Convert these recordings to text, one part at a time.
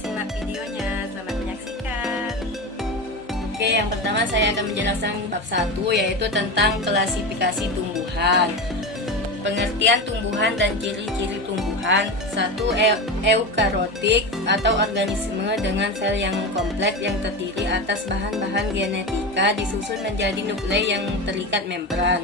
simak videonya. Selamat menyaksikan. Oke, yang pertama saya akan menjelaskan bab 1, yaitu tentang klasifikasi tumbuhan. Pengertian tumbuhan dan ciri-ciri tumbuhan. 1. Eukariotik atau organisme dengan sel yang kompleks yang terdiri atas bahan-bahan genetika disusun menjadi nuklei yang terikat membran.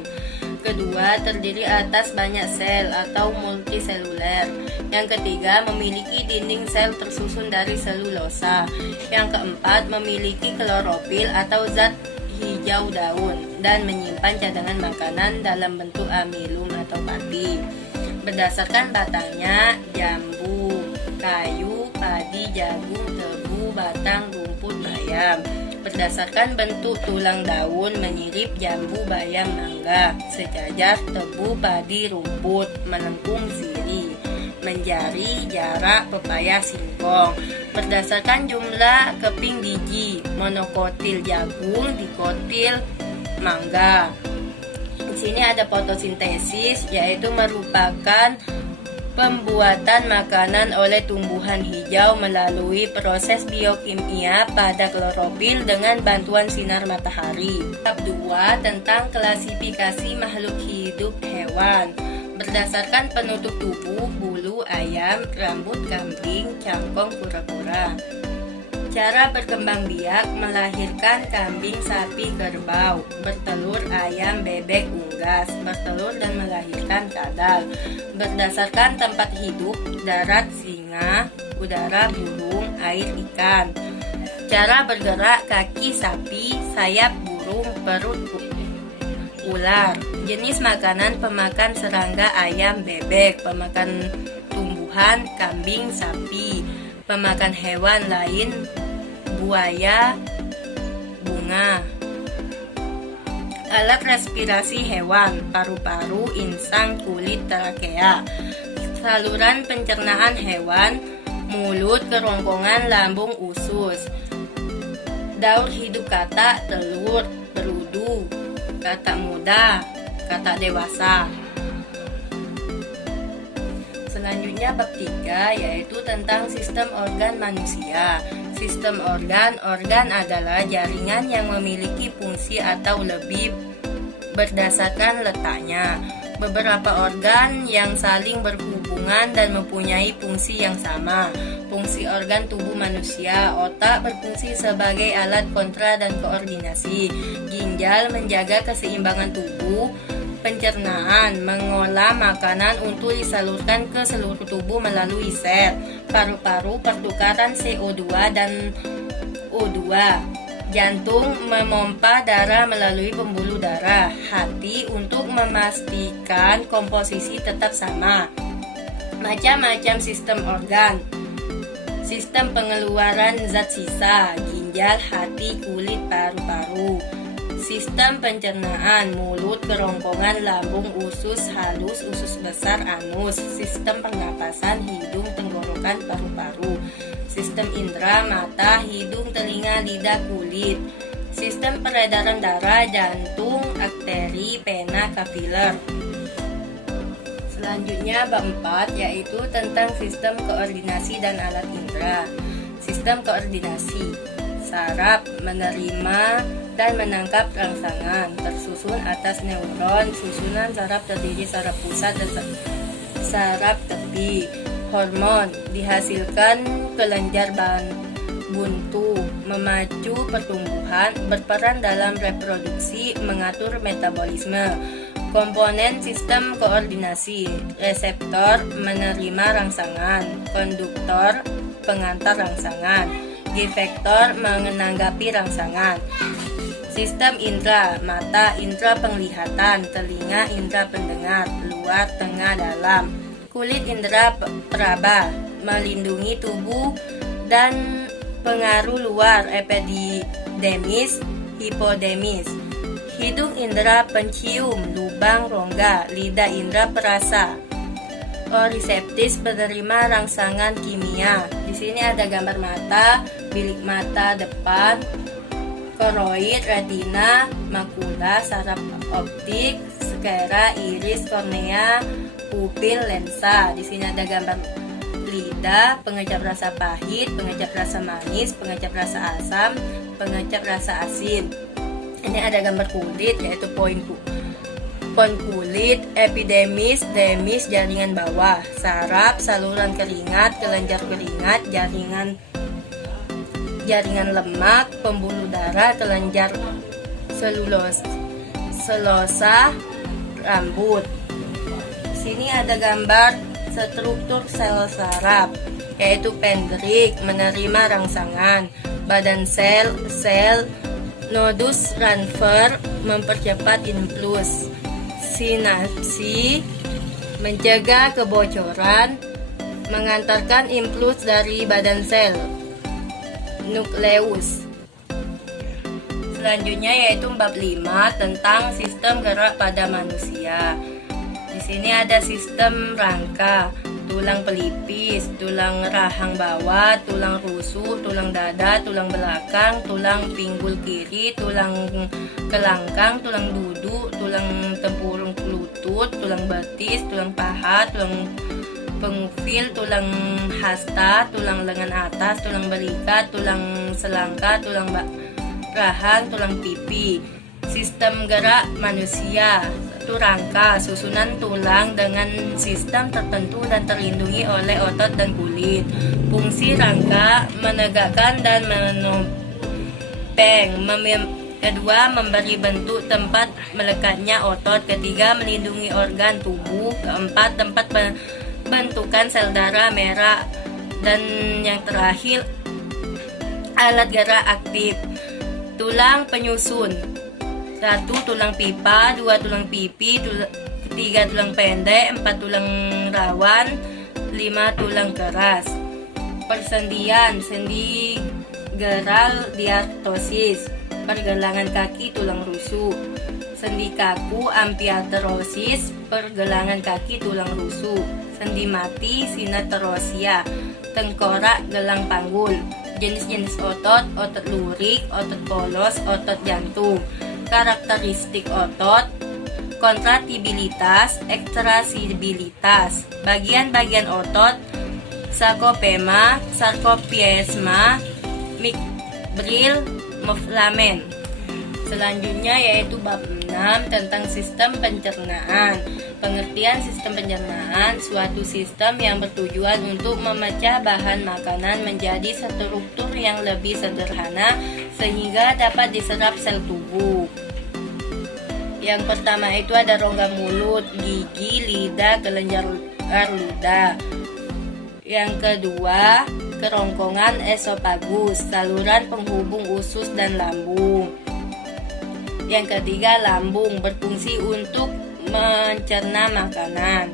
Kedua, terdiri atas banyak sel atau multiseluler. Yang ketiga, memiliki dinding sel tersusun dari selulosa. Yang keempat, memiliki klorofil atau zat hijau daun dan menyimpan cadangan makanan dalam bentuk amilum atau pati. Berdasarkan batangnya, jambu, kayu, padi, jagung, tebu, batang, rumput, bayam. Berdasarkan bentuk tulang daun, menyirip jambu, bayam, mangga. Sejajar, tebu, padi, rumput, melengkung, sirih, menjari, jarak, pepaya, singkong. Berdasarkan jumlah keping biji, monokotil jagung, dikotil mangga. Di sini ada fotosintesis, yaitu merupakan pembuatan makanan oleh tumbuhan hijau melalui proses biokimia pada klorofil dengan bantuan sinar matahari. Bab 2 tentang klasifikasi makhluk hidup hewan. Berdasarkan penutup tubuh, bulu ayam, rambut kambing, cangkong kura-kura. Cara berkembang biak, melahirkan kambing, sapi, kerbau, bertelur ayam, bebek, unggas, bertelur dan melahirkan kadal. Berdasarkan tempat hidup, darat singa, udara burung, air ikan. Cara bergerak, kaki sapi, sayap burung, perut ular. Jenis makanan, pemakan serangga, ayam, bebek, pemakan tumbuhan, kambing, sapi, pemakan hewan lain, buaya, bunga. Alat respirasi hewan, paru-paru, insang, kulit, trakea. Saluran pencernaan hewan, mulut, kerongkongan, lambung, usus. Daur hidup katak, telur, berudu, katak muda, katak dewasa. Selanjutnya bab 3, yaitu tentang sistem organ manusia. Sistem organ adalah jaringan yang memiliki fungsi atau lebih berdasarkan letaknya. Beberapa organ yang saling berhubungan dan mempunyai fungsi yang sama. Fungsi organ tubuh manusia: otak berfungsi sebagai alat kontra dan koordinasi. Ginjal menjaga keseimbangan tubuh. Pencernaan mengolah makanan untuk disalurkan ke seluruh tubuh melalui sel. Paru-paru pertukaran CO2 dan O2. Jantung memompa darah melalui pembuluh darah. Hati untuk memastikan komposisi tetap sama. Macam-macam sistem organ. Sistem pengeluaran zat sisa: ginjal, hati, kulit, paru-paru. Sistem pencernaan: mulut, kerongkongan, lambung, usus halus, usus besar, anus. Sistem pernapasan: hidung, tenggorokan, paru-paru. Sistem indera: mata, hidung, telinga, lidah, kulit. Sistem peredaran darah: jantung, arteri, vena, kapiler. Selanjutnya bab 4, yaitu tentang sistem koordinasi dan alat indera. Sistem koordinasi: saraf, menerima dan menangkap rangsangan, tersusun atas neuron. Susunan saraf terdiri saraf pusat dan saraf tepi. Hormon dihasilkan kelenjar buntu, memacu pertumbuhan, berperan dalam reproduksi, mengatur metabolisme. Komponen sistem koordinasi: reseptor, menerima rangsangan, konduktor, pengantar rangsangan, efektor, menanggapi rangsangan. Sistem indera: mata, indera penglihatan, telinga, indera pendengar, luar, tengah, dalam. Kulit, indera peraba, melindungi tubuh dan pengaruh luar, epidermis, hipodermis. Hidung, indera pencium, lubang rongga. Lidah, indera perasa. Oriseptis, penerima rangsangan kimia. Di sini ada gambar mata, bilik mata depan, koroid, retina, makula, saraf optik, skera, iris, kornea, pupil, lensa. Di sini ada gambar lidah, pengecap rasa pahit, pengecap rasa manis, pengecap rasa asam, pengecap rasa asin. Ini ada gambar kulit, yaitu poin kulit, epidermis, dermis, jaringan bawah, saraf, saluran keringat, kelenjar keringat, jaringan lemak, pembuluh darah, kelenjar selosa, rambut. Sini ada gambar struktur sel saraf, yaitu pendrik, menerima rangsangan, badan sel, nodus transfer, mempercepat influx, sinapsi, menjaga kebocoran, mengantarkan influx dari badan sel, nukleus. Selanjutnya yaitu bab 5 tentang sistem gerak pada manusia. Di sini ada sistem rangka, tulang pelipis, tulang rahang bawah, tulang rusuk, tulang dada, tulang belakang, tulang pinggul kiri, tulang kelangkang, tulang duduk, tulang tempurung lutut, tulang betis, tulang paha, tulang pengufil, tulang hasta, tulang lengan atas, tulang balikat, tulang selangka, tulang rahang, tulang pipi. Sistem gerak manusia, satu rangka, susunan tulang dengan sistem tertentu dan terlindungi oleh otot dan kulit. Fungsi rangka menegakkan dan menopeng. Kedua, memberi bentuk tempat melekatnya otot. Ketiga, melindungi organ tubuh. Keempat, tempat bentukan sel darah merah. Dan yang terakhir, alat gerak aktif. Tulang penyusun, 1 tulang pipa, 2 tulang pipi, 3 tulang pendek, 4 tulang rawan, 5 tulang keras. Persendian, sendi geral diartosis, pergelangan kaki tulang rusuk. Sendi kaku ampiaterosis, pergelangan kaki tulang rusuk. Sendi mati sineterosia, tengkorak gelang panggul. Jenis-jenis otot, otot lurik, otot polos, otot jantung. Karakteristik otot, kontratibilitas, ekstrasibilitas. Bagian-bagian otot, sarkopema, sarkopiesma, mikbril, meflamen. Selanjutnya yaitu bab 6 tentang sistem pencernaan. Pengertian sistem pencernaan, suatu sistem yang bertujuan untuk memecah bahan makanan menjadi struktur yang lebih sederhana sehingga dapat diserap sel tubuh. Yang pertama itu ada rongga mulut, gigi, lidah, kelenjar lidah. Yang kedua, kerongkongan esofagus, saluran penghubung usus dan lambung. Yang ketiga, lambung, berfungsi untuk mencerna makanan.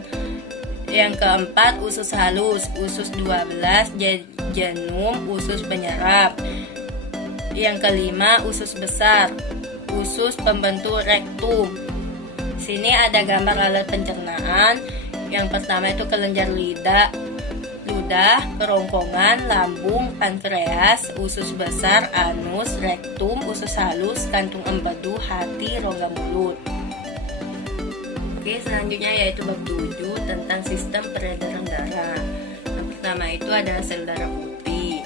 Yang keempat, usus halus, usus 12, jejunum, usus penyerap. Yang kelima, usus besar, usus pembentuk rektum. Sini ada gambar alat pencernaan. Yang pertama itu kelenjar lidah, kerongkongan, lambung, pankreas, usus besar, anus, rektum, usus halus, kantung empedu, hati, rongga mulut. Oke, selanjutnya yaitu bab 7 tentang sistem peredaran darah. Yang pertama itu ada sel darah putih,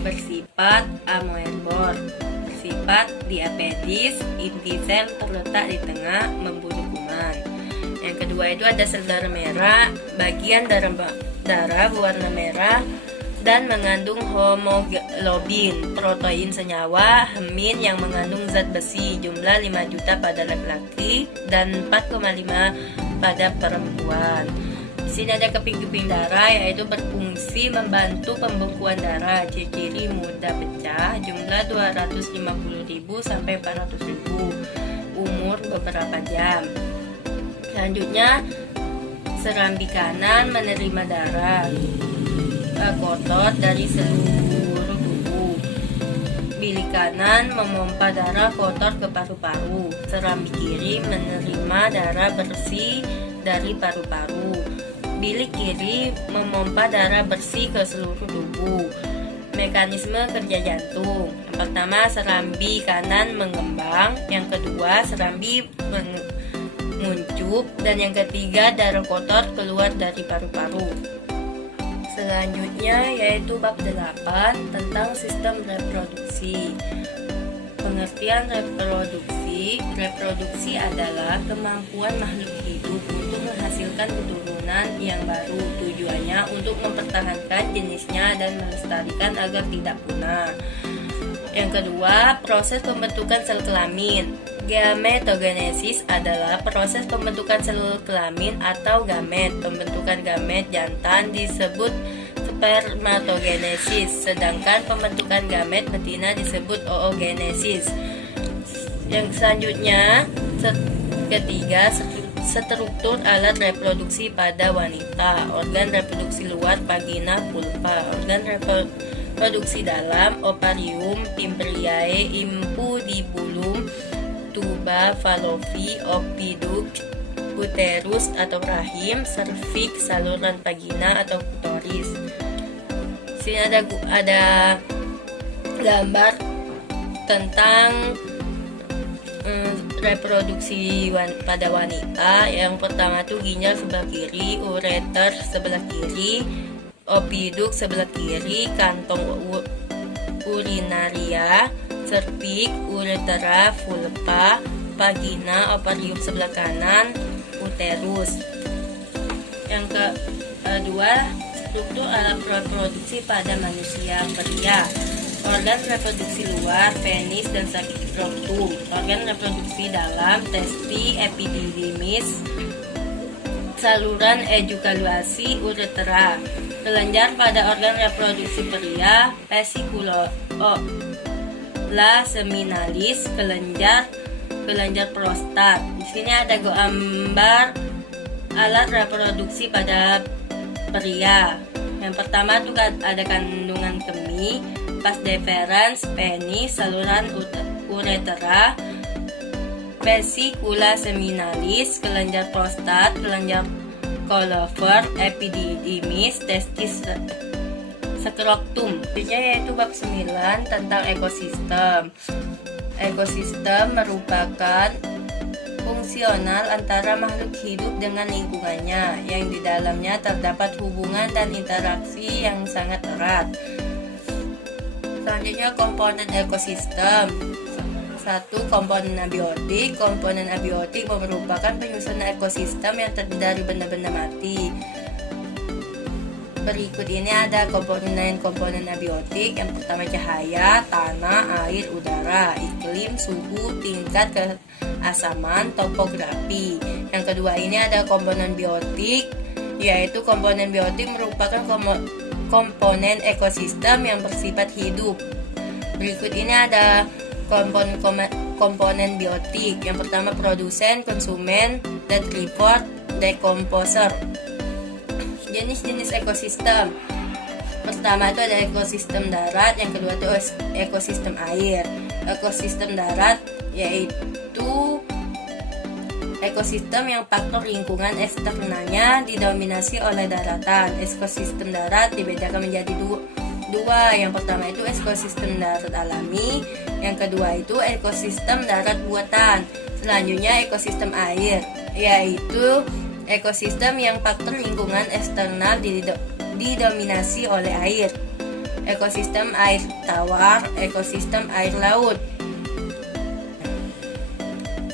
bersifat amoeboid, bersifat diapedis, inti sel terletak di tengah, membunuh kuman. Yang kedua itu ada sel darah merah, bagian darah berwarna merah dan mengandung hemoglobin, protein senyawa, hemin yang mengandung zat besi, jumlah 5 juta pada laki-laki dan 4,5 pada perempuan. Di sini ada keping-keping darah, yaitu berfungsi membantu pembekuan darah. Ciri-ciri mudah pecah, jumlah 250.000 sampai 400.000, umur beberapa jam. Selanjutnya, serambi kanan menerima darah kotor dari seluruh tubuh. Bilik kanan memompa darah kotor ke paru-paru. Serambi kiri menerima darah bersih dari paru-paru. Bilik kiri memompa darah bersih ke seluruh tubuh. Mekanisme kerja jantung. Yang pertama, serambi kanan mengembang. Yang kedua, serambi menguncup. Dan yang ketiga, darah kotor keluar dari paru-paru. Selanjutnya yaitu bab 8 tentang sistem reproduksi. Pengertian reproduksi. Reproduksi adalah kemampuan makhluk hidup untuk menghasilkan keturunan yang baru. Tujuannya untuk mempertahankan jenisnya dan melestarikan agar tidak punah. Yang kedua, proses pembentukan sel kelamin. Gametogenesis adalah proses pembentukan sel kelamin atau gamet. Pembentukan gamet jantan disebut spermatogenesis, sedangkan pembentukan gamet betina disebut oogenesis. Yang selanjutnya, ketiga, struktur alat reproduksi pada wanita. Organ reproduksi luar, vagina, vulva. Organ reproduksi dalam, ovarium, Fimbriae, impudibulum, tuba, fallopi, oviduct, uterus atau rahim, cervix, saluran vagina atau clitoris. Sini ada gambar tentang reproduksi pada wanita. Yang pertama tuh ginjal sebelah kiri, ureter sebelah kiri, oviduct sebelah kiri, kantong urinaria, cervix, uretera, vulva, vagina, ovarium sebelah kanan, uterus. Yang kedua, struktur alat reproduksi pada manusia pria. Organ reproduksi luar, penis dan scrotum. Organ reproduksi dalam, testi, epididymis, saluran ejakulasi, uretera. Kelenjar pada organ reproduksi pria, vesicula seminalis, kelenjar prostat. Di sini ada gambar alat reproduksi pada pria. Yang pertama tuh ada kandungan kemih, vas deferens, penis, saluran uretera, vesicula seminalis, kelenjar prostat, kelenjar Colover, epididymis, testis, scrotum. Yaitu bab 9 tentang ekosistem. Ekosistem merupakan fungsional antara makhluk hidup dengan lingkungannya, yang di dalamnya terdapat hubungan dan interaksi yang sangat erat. Selanjutnya, komponen ekosistem. 1. Komponen abiotik. Komponen abiotik merupakan penyusunan ekosistem yang terdiri dari benda-benda mati. Berikut ini ada komponen abiotik. Yang pertama, cahaya, tanah, air, udara, iklim, suhu, tingkat keasaman, topografi. Yang kedua ini ada komponen biotik, yaitu komponen biotik merupakan komponen ekosistem yang bersifat hidup. Berikut ini ada komponen biotik. Yang pertama, produsen, konsumen, detritivore, decomposer. Jenis-jenis ekosistem. Pertama itu ada ekosistem darat, yang kedua itu ekosistem air. Ekosistem darat yaitu ekosistem yang faktor lingkungan eksternalnya didominasi oleh daratan. Ekosistem darat dibedakan menjadi dua. Yang pertama itu ekosistem darat alami, yang kedua itu ekosistem darat buatan. Selanjutnya ekosistem air, yaitu ekosistem yang faktor lingkungan eksternal didominasi oleh air. Ekosistem air tawar, ekosistem air laut.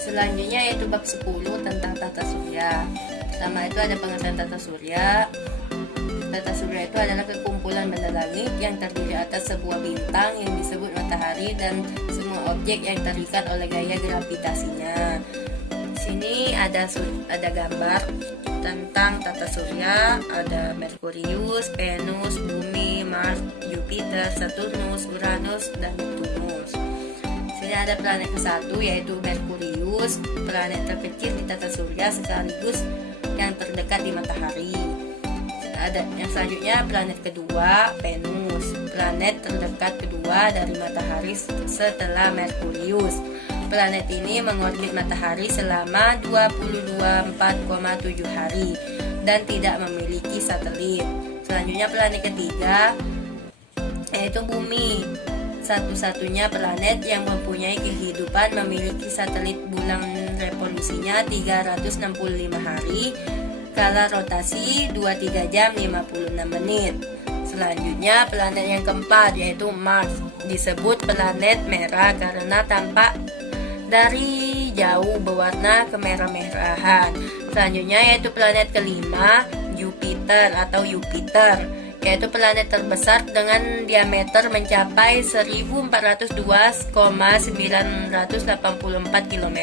Selanjutnya yaitu bab 10 tentang tata surya. Pertama itu ada pengertian tata surya. Tata surya itu adalah kekumpulan benda langit yang terdiri atas sebuah bintang yang disebut matahari dan semua objek yang terikat oleh gaya gravitasinya. Sini ada gambar tentang tata surya. Ada Merkurius, Venus, Bumi, Mars, Jupiter, Saturnus, Uranus, dan Neptunus. Sini ada planet ke-1 yaitu Merkurius, planet terkecil di tata surya sekaligus yang terdekat di matahari. Ada yang selanjutnya planet kedua, Venus, planet terdekat kedua dari matahari setelah Merkurius. Planet ini mengorbit matahari selama 22,4,7 hari dan tidak memiliki satelit. Selanjutnya planet ketiga yaitu Bumi, satu-satunya planet yang mempunyai kehidupan, memiliki satelit bulan revolusinya 365 hari kala rotasi 23 jam 56 menit. Selanjutnya planet yang keempat yaitu Mars. Disebut planet merah karena tampak dari jauh berwarna kemerah-merahan. Selanjutnya yaitu planet kelima Jupiter atau Jupiter, yaitu planet terbesar dengan diameter mencapai 1402,984 km.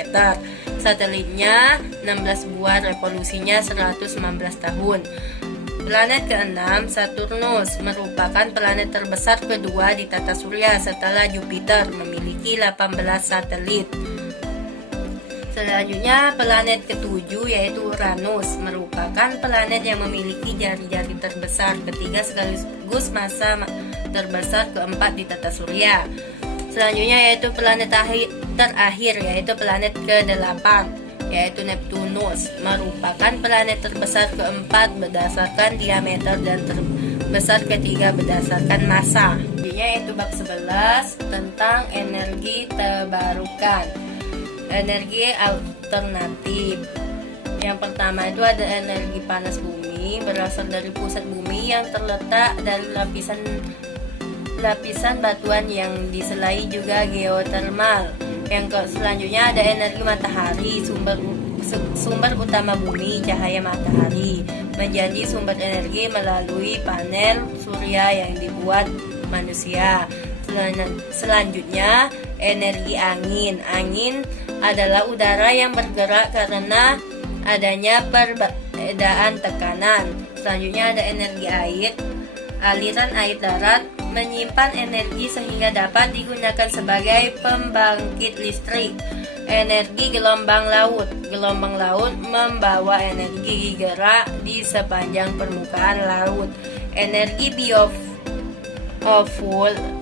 Satelitnya 16 buah, revolusinya 119 tahun. Planet keenam Saturnus merupakan planet terbesar kedua di tata surya setelah Jupiter, memiliki 18 satelit. Selanjutnya planet ketujuh yaitu Uranus, merupakan planet yang memiliki jari-jari terbesar ketiga sekaligus massa terbesar keempat di tata surya. Selanjutnya yaitu planet terakhir yaitu planet ke-8 yaitu Neptunus, merupakan planet terbesar keempat berdasarkan diameter dan terbesar ketiga berdasarkan massa. Yaitu bab 11 tentang energi terbarukan. Energi alternatif. Yang pertama itu ada energi panas bumi, berasal dari pusat bumi yang terletak dari lapisan batuan yang diselai juga geotermal. Yang selanjutnya ada energi matahari, sumber utama bumi, cahaya matahari menjadi sumber energi melalui panel surya yang dibuat manusia. Selanjutnya energi angin. Angin adalah udara yang bergerak karena adanya perbedaan tekanan. Selanjutnya ada energi air. Aliran air darat menyimpan energi sehingga dapat digunakan sebagai pembangkit listrik. Energi gelombang laut. Gelombang laut membawa energi gerak di sepanjang permukaan laut. Energi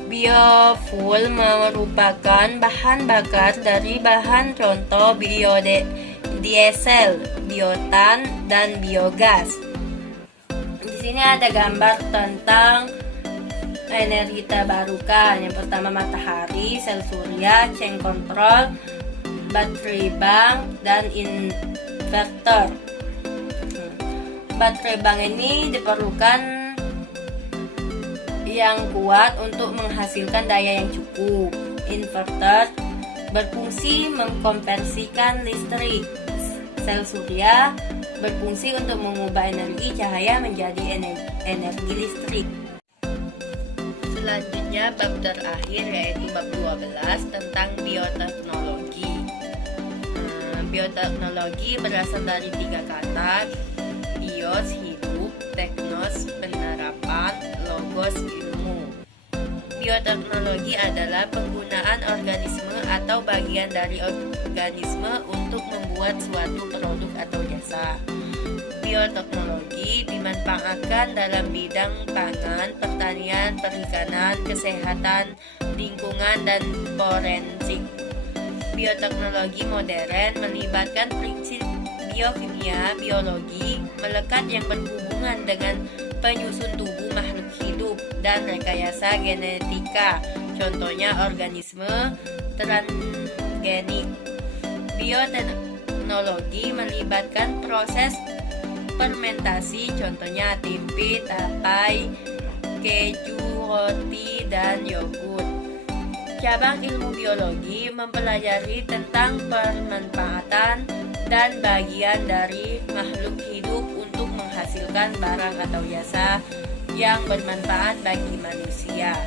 biofuel merupakan bahan bakar dari bahan contoh biodiesel, biotan, dan biogas. Di sini ada gambar tentang energi terbarukan. Yang pertama matahari, sel surya, chain control, baterai bank, dan inverter. Baterai bank ini diperlukan yang kuat untuk menghasilkan daya yang cukup. Inverter berfungsi mengkonversikan listrik. Sel surya berfungsi untuk mengubah energi cahaya menjadi energi listrik. Selanjutnya bab terakhir yaitu bab 12 tentang bioteknologi. Bioteknologi berasal dari 3 kata: bios hidup, teknos penerapan, logos ilmu. Bioteknologi adalah penggunaan organisme atau bagian dari organisme untuk membuat suatu produk atau jasa. Bioteknologi dimanfaatkan dalam bidang pangan, pertanian, perikanan, kesehatan, lingkungan, dan forensik. Bioteknologi modern melibatkan prinsip biokimia, biologi melekat yang berhubungan dengan penyusun tubuh makhluk hidup dan rekayasa genetika, contohnya organisme transgenik. Bioteknologi melibatkan proses fermentasi, contohnya tempe, tapai, keju, roti, dan yogurt. Cabang ilmu biologi mempelajari tentang pemanfaatan dan bagian dari makhluk hidup untuk menghasilkan barang atau jasa yang bermanfaat bagi manusia.